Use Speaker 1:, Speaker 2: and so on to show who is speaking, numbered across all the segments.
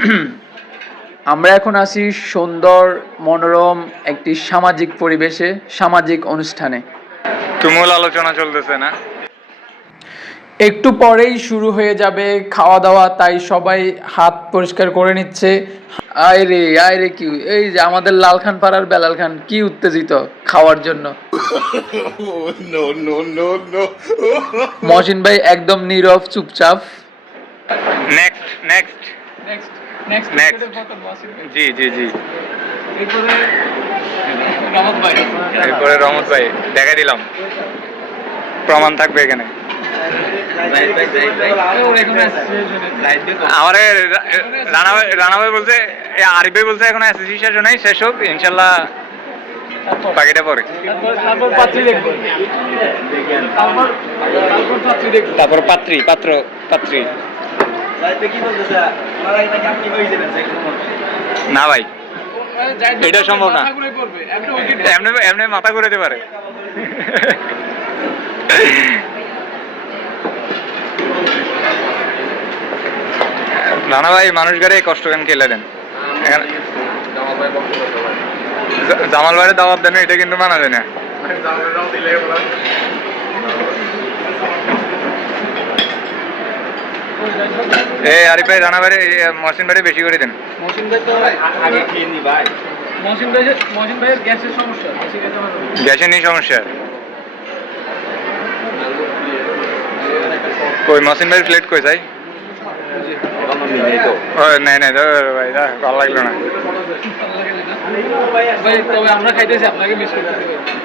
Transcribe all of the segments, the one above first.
Speaker 1: আমরা এখন আছি সুন্দর মনোরম একটি সামাজিক পরিবেশে সামাজিক অনুষ্ঠানে।
Speaker 2: তুমুল আলোচনা চলতেছে না?
Speaker 1: একটু পরেই শুরু হয়ে যাবে খাওয়া দাওয়া তাই সবাই হাত পরিষ্কার করে নিচ্ছে। আয় রে আয় রে কি এই যে আমাদের লাল খান পাড়ার বেলাল খান কি উত্তেজিত খাওয়ার জন্য।
Speaker 3: No, no, no, no.
Speaker 1: Mohsin ভাই একদম নীরব চুপচাপ।
Speaker 2: Next next next Next. জি জি জি। এরপরে রহমত ভাই। দেখাই দিলাম। প্রমাণ থাকবে এখানে। আমার রানা ভাই ভাই বলছে আরিফ ভাই বলছে এখন এসএসসি শেষ নাই শেষ হোক ইনশাল্লাহ বাকিটা পরে। তারপর পাত্রী পাত্র পাত্রী। না ভাই। এটা সম্ভব না। এমনি এমনি মাথা ঘুরাতে পারে। রানা ভাই মানুষ গাড়ি কষ্ট কেন খেলে দেন? জামাল ভাইয়ের দাওয়াত দেন এটা কিন্তু মানা যায় না। এ আরিফ ভাই রানা ভাই মহসিন ভাই বেশি করে দেন। গ্যাসের নেই সমস্যা। কই মহসিন ভাই প্লেট কই যাই নাই নাই ভাই ভালো লাগল না।
Speaker 1: আমরা খাইতেছি আপনাকে মিস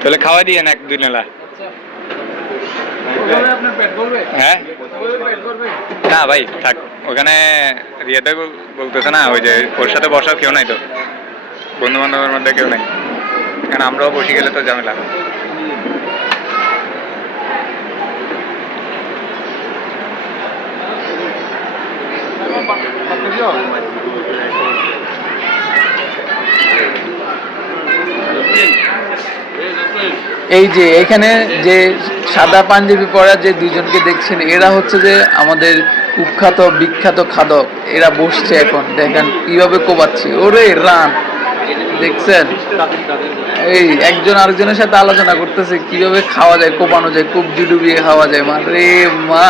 Speaker 2: তাহলে খাওয়াই দিয়ে এক দুই নেলা।
Speaker 1: ভরবে?
Speaker 2: হ্যাঁ? না, ভাই, থাক। ওখানে বলতেছে না, ওই যে ওর সাথে কেউ নাই তো। বন্ধু বান্ধবের মধ্যে কেউ নাই। কারণ আমরাও বসে গেলে তো ঝামেলা।
Speaker 1: এই যে, এখানে যে সাদা পাঞ্জাবি পরা যে দুজনকে দেখছেন, এরা হচ্ছে যে আমাদের কুখ্যাত, বিখ্যাত খাদক, এরা বসছে এখন। দেখেন কীভাবে কোবাচ্ছে। ওরে রান দেখছেন? এই একজন আরেকজনের সাথে আলোচনা করতেছে, কীভাবে খাওয়া যায় কোপানো যায়, খুব ডুবিয়ে খাওয়া যায়। মা রে মা!